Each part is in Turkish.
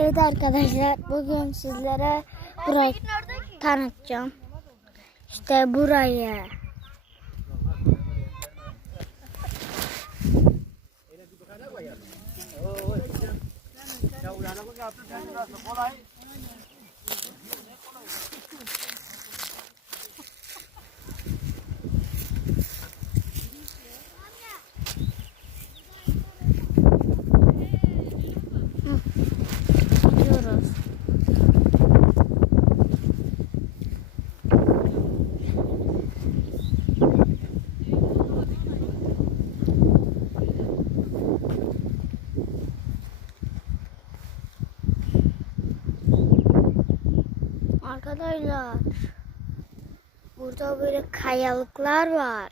Evet arkadaşlar, bugün sizlere burayı tanıtacağım. İşte burayı. Gidiyoruz. Arkadaşlar, burada böyle kayalıklar var.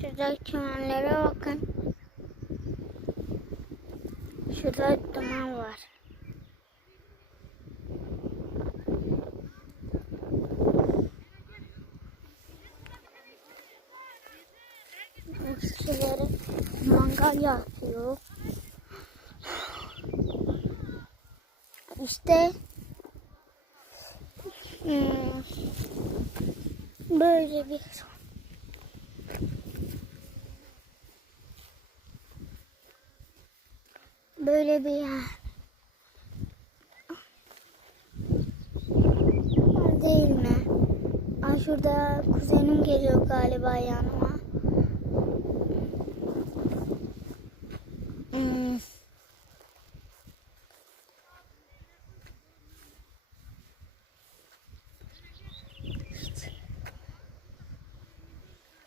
Şuradaki çimenlere bakın. Şurada duman var. Kişileri mangal yapıyor. İşte böyle bir yer. Değil mi? Şurada kuzenim geliyor galiba yanıma.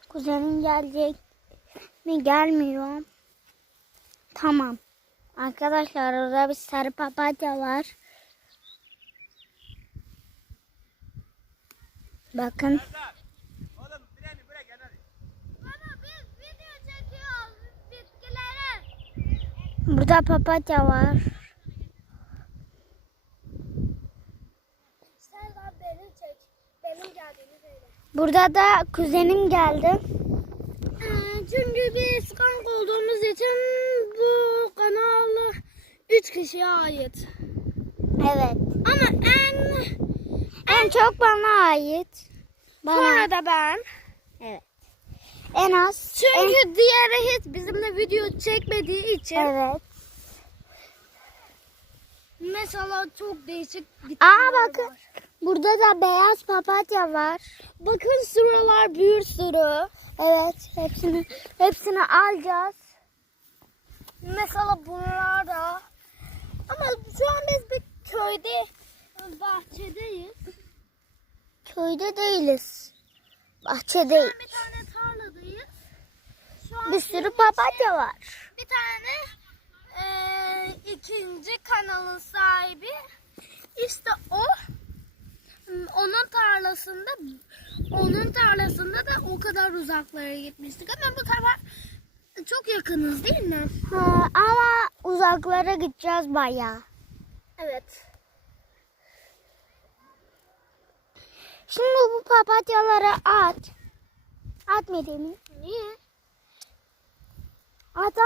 Kuzenim gelecek mi, gelmiyor? Tamam. Arkadaşlar, orada bir sarı papatya var. Bakın. Oğlum bırak hadi. Baba biz video çekiyoruz bitkileri. Burada papatya var. Sen lan beni çek. Benim geldiğini söyle. Burada da kuzenim geldi. Çünkü biz kanka olduğumuz için bu kanal 3 kişiye ait. Evet. Ama En çok bana ait. sonra da ben. Evet. En az. Çünkü diğeri hiç bizimle video çekmediği için. Evet. Mesela çok değişik Bakın. var. Burada da beyaz papatya var. Bakın sıralar bir sürü. Evet. Hepsini alacağız. Mesela bunlar da. Ama şu an biz bir köyde, bahçedeyiz. Köyde değiliz. Şu an Bahçedeyiz. bir tane tarladayız. Şu an Bir sürü papatya var. bir tane ikinci kanalın sahibi. İşte o. Onun tarlasında da o kadar uzaklara gitmiştik. Ama bu sefer çok yakınız değil mi? Ama uzaklara gideceğiz bayağı. Evet. Şimdi bu papatyaları at. At Medemin. Niye? At.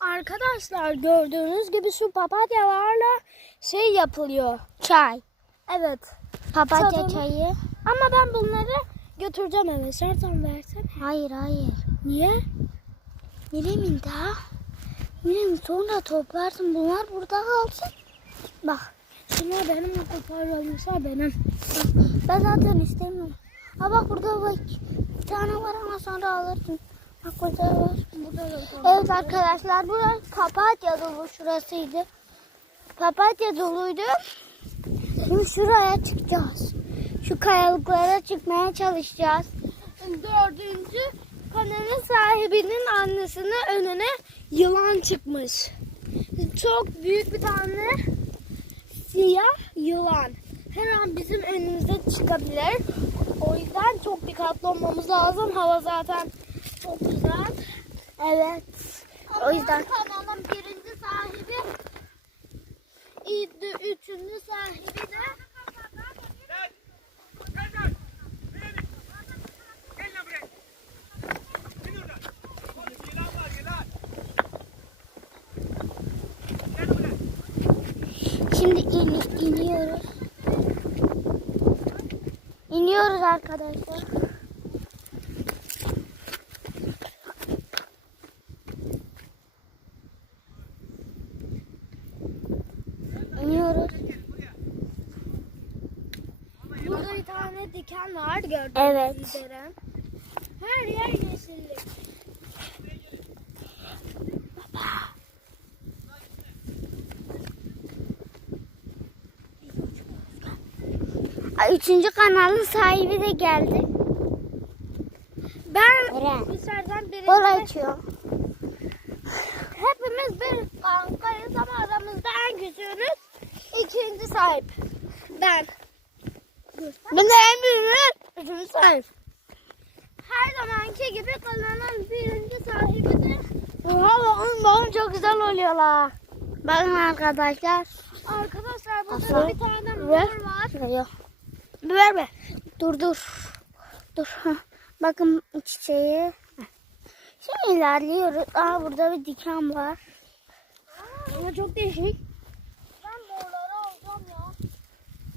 Arkadaşlar gördüğünüz gibi şu papatyalarla şey yapılıyor. Çay. Evet. Papatya Tadını- çayı. Ama ben bunları götüreceğim eve. Şartan versene. Hayır. Niye? Medemin daha. Medemin sonra toplarsın. Bunlar burada kalsın. Bak. Şunlar benim, koparılmışlar benim. Ben zaten istemiyorum. Bak burada bak. Bir tane var ama sonra alırsın. Bak burada var. Burada da Evet arkadaşlar, burası papatya dolu, şurasıydı. Papatya doluydu. Şimdi şuraya çıkacağız. Şu kayalıklara çıkmaya çalışacağız. 4. kanalın sahibinin annesinin önüne yılan çıkmış. Çok büyük bir tane siyah yılan. Her an bizim önümüze çıkabilir. O yüzden çok dikkatli olmamız lazım. Hava zaten çok güzel. Evet. O yüzden Kanalın 1. sahibi, 3. sahibi de İniyoruz arkadaşlar. İniyoruz. Burada bir tane diken var gördüğünüz Evet. üzere. Her yer yeşillik. Ay, 3. kanalın sahibi de geldi. Ben Eren. dışarıdan birinci... Bol açıyor. Hepimiz bir kankayız ama aramızda en küçüğümüz ikinci sahip. Ben. Ben de en büyüğüm. 3. sahip. Her zamanki gibi kanalın birinci sahibi de Bakın çok güzel oluyorlar. Bakın arkadaşlar. arkadaşlar. Burada Aslı. bir tane mor Ver. var. Yok. Ver be. Dur. Dur. Hah. Bakın çiçeği. Şimdi ilerliyoruz. Aa, burada bir diken var. Ama çok değişik. Ben morları alacağım ya.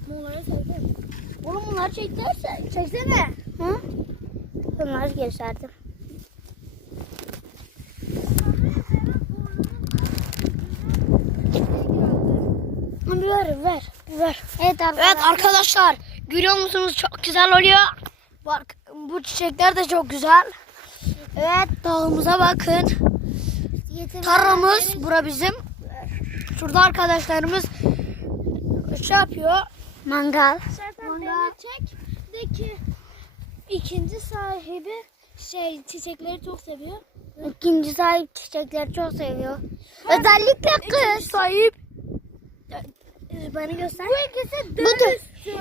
Morları sevdim. Oğlum bunları çeksene. Hı? Bunları gösterdim. Ver. Evet arkadaşlar görüyor musunuz, çok güzel oluyor. Bak bu çiçekler de çok güzel. Evet, dağımıza bakın. Tarlamız bura bizim. Şurada arkadaşlarımız şey yapıyor. Mangal. Mangal. Çek de ki ikinci sahibi çiçekleri çok seviyor. İkinci sahip çiçekleri çok seviyor. Özellikle kız. Sahip. Beni göster. Bu ikisi dövüşçü.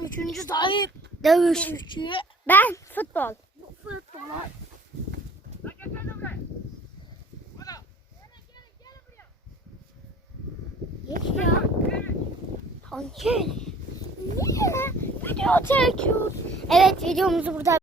Üçüncü sahip. Dövüş. Dövüşçü. Ben futbol. Futbola. Geç ya. Hangi? Niye? Video çekiyoruz. Evet, videomuzu burada